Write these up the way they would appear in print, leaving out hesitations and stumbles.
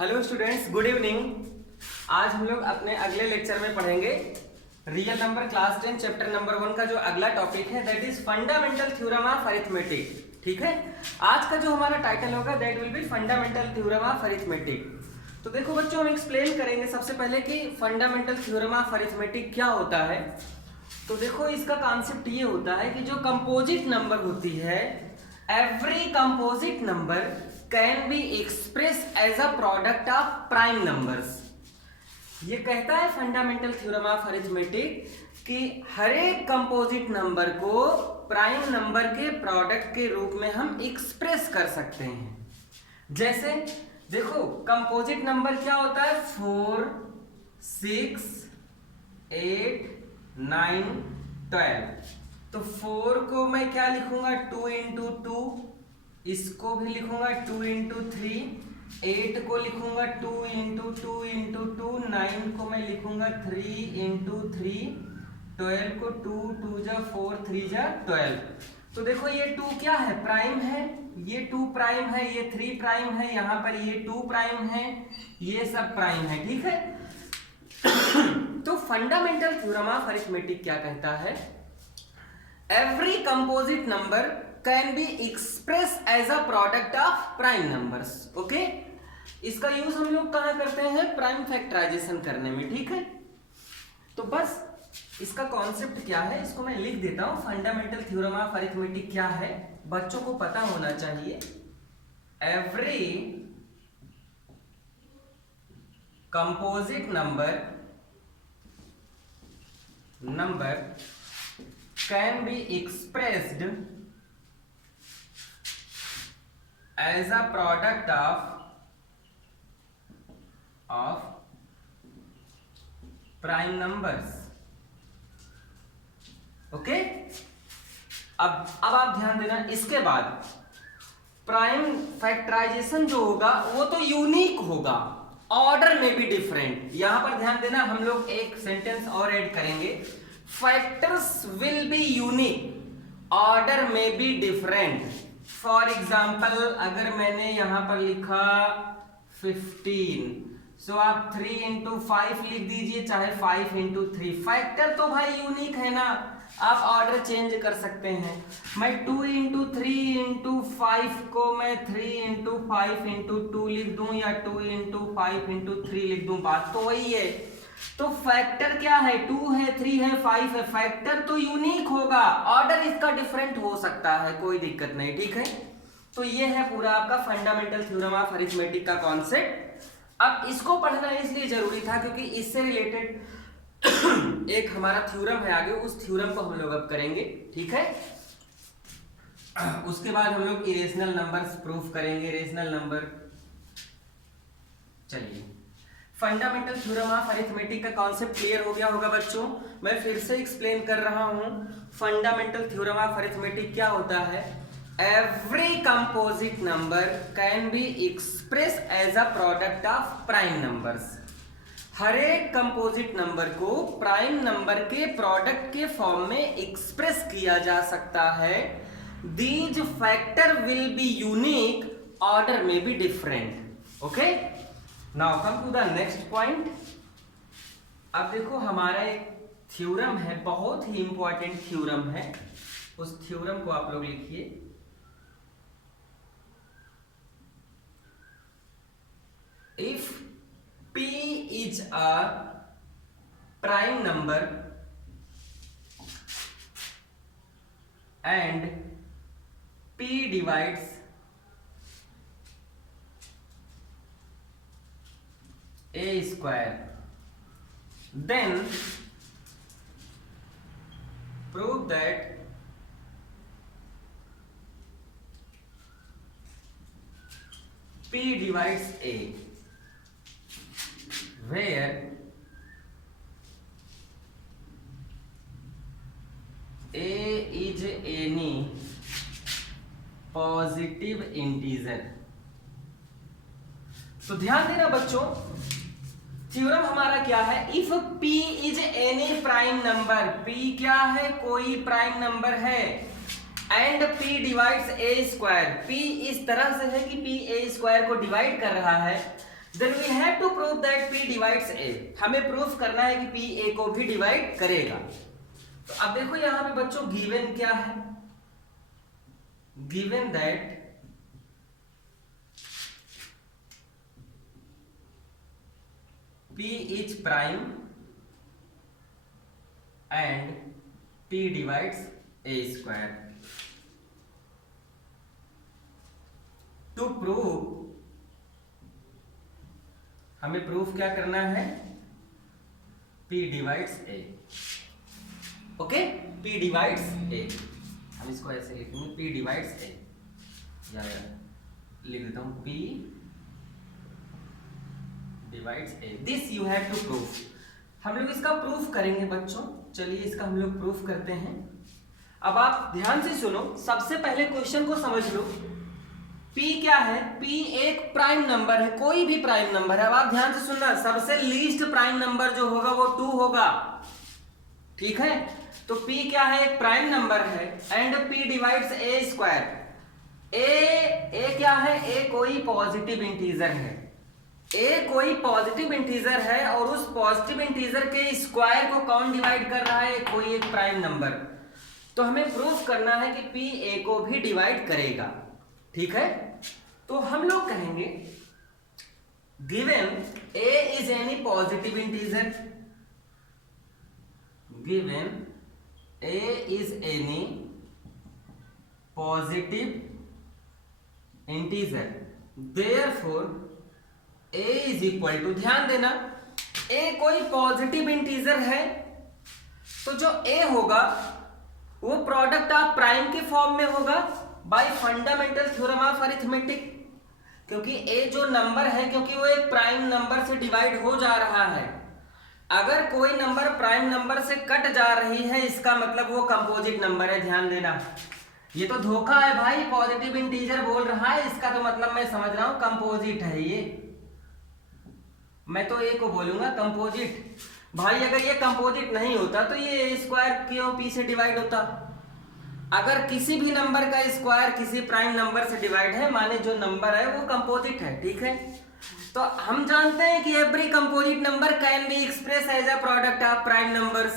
Hello students, good evening. आज हम लोग अपने अगले लेक्चर में पढ़ेंगे real number class 10 chapter number 1 का जो अगला टॉपिक है that is fundamental theorem of arithmetic. ठीक है, आज का जो हमारा टाइटल होगा that will be fundamental theorem of arithmetic. तो देखो बच्चों, हम एक्सप्लेन करेंगे सबसे पहले कि फंडामेंटल थ्योरम ऑफ अरिथमेटिक क्या होता है। तो देखो, इसका कॉन्सेप्ट ये होता है कि जो कंपोजिट नंबर होती है, every composite number can be express as a product of prime numbers. ये कहता है फंडामेंटल थ्योरम ऑफ अरिथमेटिक कि हर एक कंपोजिट नंबर को प्राइम नंबर के प्रोडक्ट के रूप में हम एक्सप्रेस कर सकते हैं। जैसे देखो, कंपोजिट नंबर क्या होता है? 4, 6, 8, 9, 12। तो 4 को मैं क्या लिखूंगा? 2 into 2। इसको भी लिखूंगा 2 into 3। 8 को लिखूंगा 2 into 2 into 2। 9 को मैं लिखूंगा 3 into 3। 12 को 2 2 जा 4 3 जा 12। तो देखो, ये 2 क्या है? प्राइम है। ये 2 प्राइम है, ये 3 प्राइम है, यहाँ पर ये 2 प्राइम है, ये सब प्राइम है। ठीक है। तो फंडामेंटल थ्योरम ऑफ अरिथमेटिक क्या कहता है? Every composite number can be express as a product of prime numbers. Okay, इसका यूज हम लोग कहां करते हैं? प्राइम फैक्टराइजेशन करने में। ठीक है, तो बस इसका कॉन्सेप्ट क्या है इसको मैं लिख देता हूं। फंडामेंटल थ्योरम ऑफ अरिथमेटिक क्या है, बच्चों को पता होना चाहिए। Every composite number can be expressed as a product of prime numbers। Okay, अब आप ध्यान देना, इसके बाद प्राइम फैक्टराइजेशन जो होगा वो तो यूनिक होगा, ऑर्डर में भी डिफरेंट। यहां पर ध्यान देना, हम लोग एक सेंटेंस और ऐड करेंगे। Factors will be unique, order में बी डिफरेंट। फॉर एग्जाम्पल, अगर मैंने यहां पर लिखा 15, सो आप 3 into 5 लिख दीजिए, चाहे 5 into 3। फैक्टर तो भाई यूनिक है ना, आप ऑर्डर चेंज कर सकते हैं। मैं 2 into 3 into 5 को मैं 3 into 5 into 2 लिख दूं, या 2 into 5 into 3 लिख दूं, बात तो वही है। तो फैक्टर क्या है? 2 है, 3 है, 5 है। फैक्टर तो यूनिक होगा, ऑर्डर इसका डिफरेंट हो सकता है, कोई दिक्कत नहीं। ठीक है, तो ये है पूरा आपका फंडामेंटल थ्योरम ऑफ अरिथमेटिक का कॉन्सेप्ट। अब इसको पढ़ना इसलिए जरूरी था क्योंकि इससे रिलेटेड एक हमारा थ्योरम है आगे, उस थ्योरम को हम लोग अब करेंगे। ठीक है, उसके बाद हम लोग इरेशनल नंबर्स प्रूफ करेंगे, इरेशनल नंबर। चलिए, फंडामेंटल थ्योरम ऑफ अरिथमेटिक का कॉन्सेप्ट क्लियर हो गया होगा बच्चों। मैं फिर से एक्सप्लेन कर रहा हूं, फंडामेंटल थ्योरम ऑफ अरिथमेटिक क्या होता है? Every composite number can be express as a product of prime numbers. हर एक कंपोजिट नंबर को प्राइम नंबर के प्रोडक्ट के फॉर्म में एक्सप्रेस किया जा सकता है। These factor will be unique, order में be different. Okay, now come to the next point. अब देखो, हमारा एक थ्योरम है, बहुत ही इंपॉर्टेंट थ्योरम है। उस थ्योरम को आप लोग लिखिए। If P is a prime number and P divides A square, then prove that P divides A, where A is any positive integer। तो ध्यान देना बच्चों, थ्योरम हमारा क्या है? If P is any prime number, P क्या है? कोई प्राइम नंबर है, and P divides A square, P इस तरह से है कि P A स्क्वायर को डिवाइड कर रहा है, then we have to prove that P divides A। हमें प्रूफ करना है कि P A को भी डिवाइड करेगा। तो अब देखो यहां पे बच्चों गिवन क्या है, given that P is prime and P divides A square। To prove, हमें प्रूफ क्या करना है, P divides A। Okay, P divides A, हम इसको ऐसे लिखेंगे P डिवाइड्स A, या लिख देता हूं P divides A। This you have to proof. हम लोग इसका प्रूफ करेंगे बच्चों। चलिए इसका हम लोग प्रूफ करते हैं। अब आप ध्यान से सुनो, सबसे पहले क्वेश्चन को समझ लो। P क्या है, P एक प्राइम नंबर है, कोई भी प्राइम नंबर है। अब आप ध्यान से सुनना, सबसे लीस्ट प्राइम नंबर जो होगा वो 2 होगा, ठीक है। तो P क्या है, एक प्राइम नंबर है and P divides A square. A क्या है, A कोई पॉजिटिव इंटीजर है, A कोई पॉजिटिव इंटीजर है और उस पॉजिटिव इंटीजर के स्क्वायर को कौन डिवाइड कर रहा है, कोई एक प्राइम नंबर। तो हमें प्रूफ करना है कि P A को भी डिवाइड करेगा, ठीक है। तो हम लोग कहेंगे given A is any positive integer, given A is any positive integer, therefore A is equal to, ध्यान देना A कोई पॉजिटिव इंटीजर है तो जो A होगा वो प्रोडक्ट ऑफ प्राइम के फॉर्म में होगा bye fundamental theorem of arithmetic. क्योंकि A जो नंबर है, क्योंकि वो एक प्राइम नंबर से डिवाइड हो जा रहा है। अगर कोई नंबर प्राइम नंबर से कट जा रही है, इसका मतलब वो कंपोजिट नंबर है। ध्यान देना, ये तो धोखा है भाई, पॉजिटिव इंटीजर बोल रहा है, इसका तो मतलब मैं समझ रहा हूं कंपोजिट है ये। मैं तो A को बोलूंगा कंपोजिट। भाई अगर ये कंपोजिट नहीं होता तो ये A स्क्वायर क्यों P से डिवाइड होता। अगर किसी भी नंबर का स्क्वायर किसी प्राइम नंबर से डिवाइड है, माने जो नंबर है वो कंपोजिट है, ठीक है। तो हम जानते हैं कि every composite number can be express as a product of prime numbers.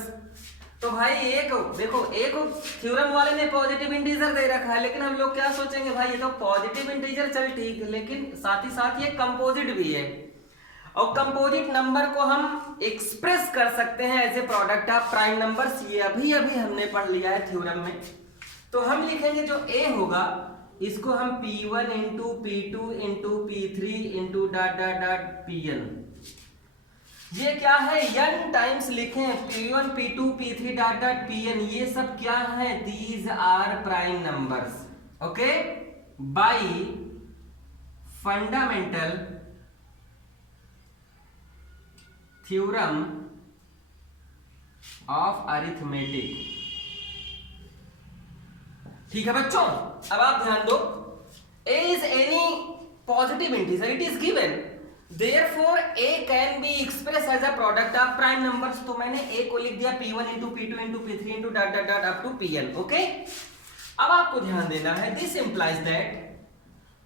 तो भाई एक देखो, एक थ्योरम वाले ने पॉजिटिव इंटीजर दे रखा है, लेकिन हम लोग क्या सोचेंगे, भाई ये तो पॉजिटिव इंटीजर चल ठीक है, लेकिन साथ ही साथ ये कंपोजिट भी है और कंपोजिट नंबर को हम एक्सप्रेस कर सकते हैं as a product of prime numbers. ये अभी अभी हमने पढ़ लिया है थ्योरम में। तो हम लिखेंगे जो A होगा इसको हम P1 into P2 into P3 into dot dot dot Pn। ये क्या है, n टाइम्स लिखें, P1 P2 P3 dot dot Pn। ये सब क्या है, these are prime numbers, okay, by fundamental theorem of arithmetic. ठीक है बच्चों, अब आप ध्यान दो, A is any positive integer, it is given, therefore A can be expressed as a product of prime numbers। तो मैंने A को लिख दिया P1 into P2 into P3 into dot dot dot up to Pn, okay. अब आपको ध्यान देना है, दिस इंप्लाइज दैट,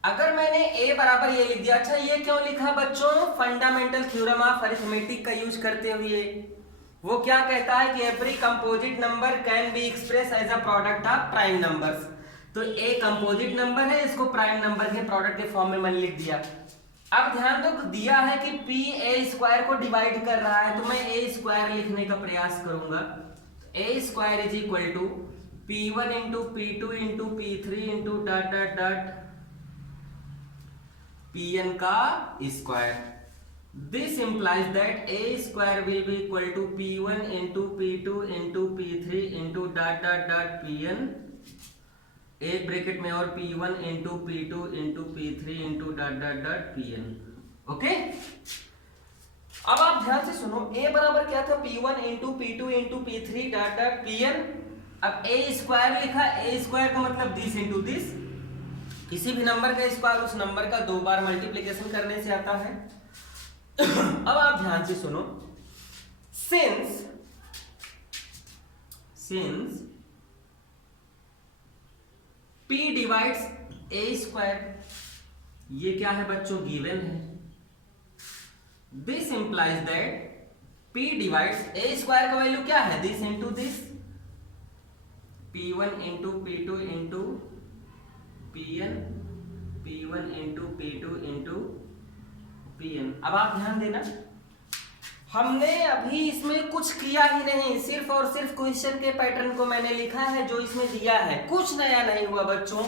अगर मैंने A बराबर ये लिख दिया, अच्छा ये क्यों लिखा बच्चों, फंडामेंटल थ्योरम ऑफ अरिथमेटिक का यूज करते हुए। वो क्या कहता है कि every composite number can be express as a product of prime numbers. तो A कंपोजिट नंबर है, इसको प्राइम नंबर के प्रोडक्ट के फॉर्म में मैंने लिख दिया। अब ध्यान दो, दिया है कि P A स्क्वायर को डिवाइड कर रहा है, तो मैं A स्क्वायर लिखने का प्रयास करूंगा। A square is equal to P1 into P2 into P3 into dot dot dot Pn का square. This implies that A square will be equal to P1 into P2 into P3 into dot dot dot Pn, एक bracket में और P1 into P2 into P3 into dot dot dot Pn, okay. अब आप ध्यान से सुनो, A बराबर क्या था, P1 into P2 into P3 dot dot Pn। अब A स्क्वायर लिखा, A स्क्वायर का मतलब दिस इंटू दिस, किसी भी नंबर का स्क्वायर उस नंबर का 2 बार मल्टीप्लिकेशन करने से आता है। अब आप ध्यान से सुनो, since P divides A square, ये क्या है बच्चों, गिवन है। This implies that P divides A square का वैल्यू क्या है, this into this, P1 into P2 into Pn, P1 into P2 into Pn। अब आप ध्यान देना, हमने अभी इसमें कुछ किया ही नहीं, सिर्फ और सिर्फ क्वेश्चन के पैटर्न को मैंने लिखा है जो इसमें दिया है, कुछ नया नहीं हुआ बच्चों।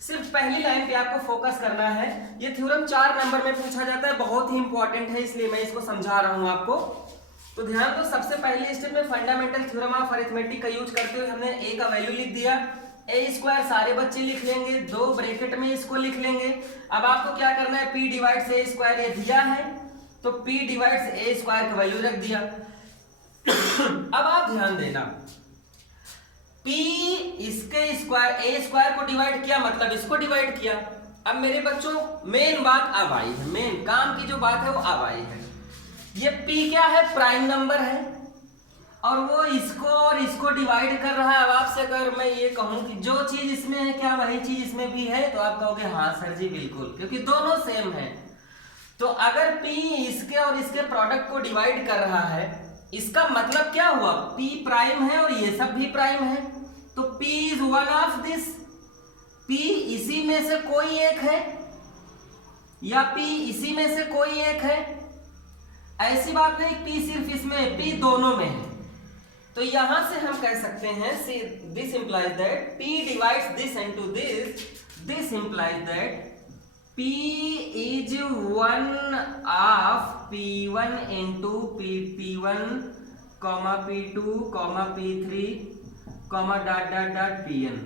सिर्फ पहली लाइन पे आपको फोकस करना है। ये थ्योरम 4 नंबर में पूछा जाता है, बहुत ही इंपॉर्टेंट है, इसलिए मैं इसको समझा रहा हूं आपको। तो ध्यान दो, सबसे पहले स्टेप में फंडामेंटल थ्योरम ऑफ अरिथमेटिक का यूज करते हुए हमने ए का वैल्यू लिख दिया, ए स्क्वायर सारे बच्चे लिख लेंगे, 2 ब्रैकेट में इसको लिख लेंगे। अब आपको क्या करना है, P डिवाइड्स ए स्क्वायर ये दिया है तो P डिवाइड्स ए स्क्वायर का वैल्यू रख दिया। अब आप ध्यान देना, P इसके स्क्वायर ए स्क्वायर को डिवाइड किया मतलब इसको डिवाइड किया। अब मेरे बच्चों मेन बात अब आई है, मेन काम की जो बात है वो अब आई है। ये P क्या है, प्राइम नंबर है और वो इसको और इसको डिवाइड कर रहा है। अब आपसे अगर मैं ये कहूं कि जो चीज इसमें है क्या वही चीज इसमें भी है, तो आप कहोगे हाँ सर जी बिल्कुल, क्योंकि दोनों सेम है। तो अगर P इसके और इसके प्रोडक्ट को डिवाइड कर रहा है, इसका मतलब क्या हुआ, P प्राइम है और ये सब भी प्राइम है, तो P is one of this, P इसी में से कोई एक है या P इसी में से कोई एक है, ऐसी बात नहीं P सिर्फ इसमें, P दोनों में है। तो यहां से हम कह सकते हैं this implies that P divides this into this, this implies that P is one of P1 into P1, P2, P3, dot dot dot Pn।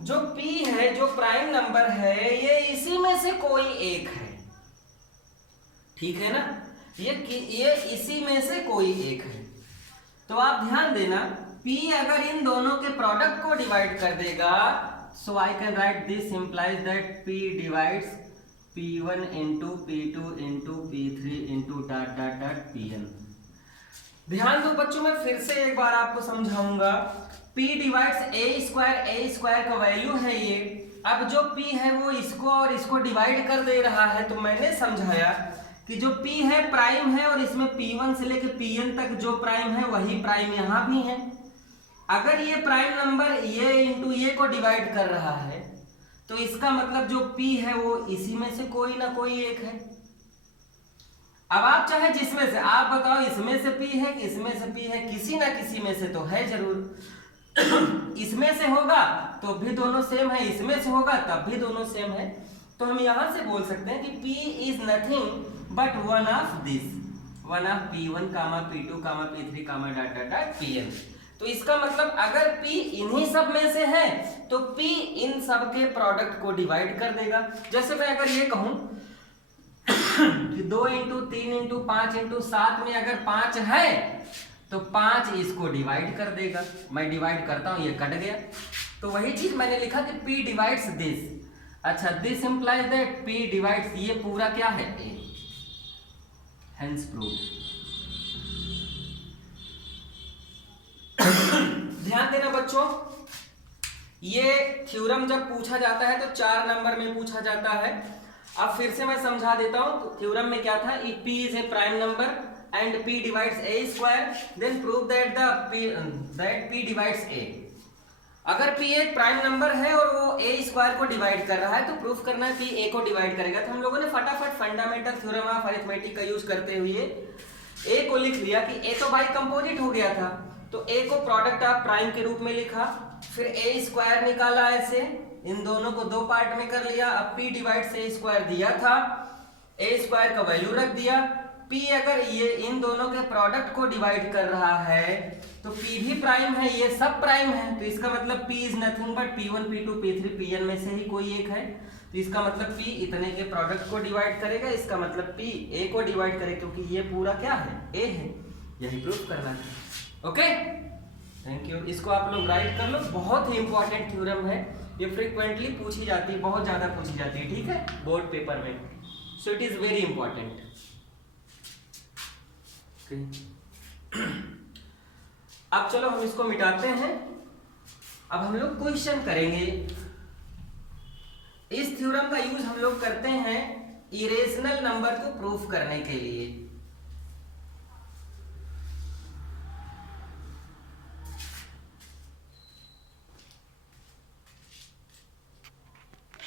जो P है, जो प्राइम नंबर है, ये इसी में से कोई एक है, ठीक है ना, ये इसी में से कोई एक है। तो आप ध्यान देना, P अगर इन दोनों के प्रोडक्ट को डिवाइड कर देगा, so I can write this implies that P divides P1 into P2 into P3 into dot dot dot Pn। ध्यान दो बच्चों, मैं फिर से एक बार आपको समझाऊंगा। P डिवाइड्स ए स्क्वायर का वैल्यू है ये। अब जो P है वो इसको और इसको डिवाइड कर दे रहा है, तो मैंने समझाया कि जो P है प्राइम है और इसमें P1 से लेके Pn तक जो प्राइम है वही प्राइम यहाँ भी है। अगर ये प्राइम नंबर ये इंटू ये को डिवाइड कर रहा है, तो इसका मतलब जो P है वो इसी में से कोई ना कोई एक है। अब आप चाहे जिसमें से, आप बताओ इसमें से P है कि इसमें से P है, किसी ना किसी में से तो है जरूर। इसमें से होगा तो भी दोनों सेम है, इसमें से होगा तब भी दोनों सेम है। तो हम यहां से बोल सकते हैं कि P is nothing but one of this, one of P1, P2, P3, dot dot dot Pn। तो इसका मतलब अगर P इन्हीं सब में से है तो P इन सब के प्रोडक्ट को डिवाइड कर देगा। जैसे मैं अगर ये कहूं कि 2 इंटू 3 इंटू 5 इंटू 7 में अगर 5 है तो 5 इसको डिवाइड कर देगा। मैं डिवाइड करता हूं, ये कट गया, तो वही चीज मैंने लिखा कि P डिवाइड्स दिस। अच्छा, this implies that P divides ये पूरा क्या है, A, हेंस प्रूफ। ध्यान देना बच्चों, ये थ्योरम जब पूछा जाता है तो 4 नंबर में पूछा जाता है। अब फिर से मैं समझा देता हूं, थ्योरम में क्या था, if P is a prime number and P divides A square, then prove that P divides A। अगर P एक प्राइम नंबर है और वो A स्क्वायर को डिवाइड कर रहा है तो प्रूफ करना है P A को डिवाइड करेगा। तो हम लोगों ने फटाफट फंडामेंटल थ्योरम ऑफ अरिथमेटिक का यूज करते हुए A को लिख लिया कि A तो बाई कंपोजिट हो गया था, तो A को प्रोडक्ट ऑफ प्राइम के रूप में लिखा, फिर A स्क्वायर निकाला, ऐसे इन दोनों को 2 पार्ट में कर लिया। अब P डिवाइड्स A स्क्वायर दिया था, A स्क्वायर का वैल्यू रख दिया। P अगर ये इन दोनों के प्रोडक्ट को डिवाइड कर रहा है तो P भी प्राइम है, ये सब प्राइम है, तो इसका मतलब P is nothing but P1, P2, P3, Pn में से ही कोई एक है। तो इसका मतलब P इतने के प्रोडक्ट को डिवाइड करेगा, इसका मतलब P A को डिवाइड करे, क्योंकि ये पूरा क्या है, A है। यही प्रूफ करना है। Okay, thank you. इसको आप लोग राइट कर लो, बहुत ही इंपॉर्टेंट थ्योरम है, ये फ्रीक्वेंटली पूछी जाती है, बहुत ज्यादा पूछी जाती है, ठीक है, बोर्ड पेपर में। So it is very important. अब चलो हम इसको मिटाते हैं। अब हम लोग क्वेश्चन करेंगे। इस थ्योरम का यूज हम लोग करते हैं इरेशनल नंबर को प्रूफ करने के लिए।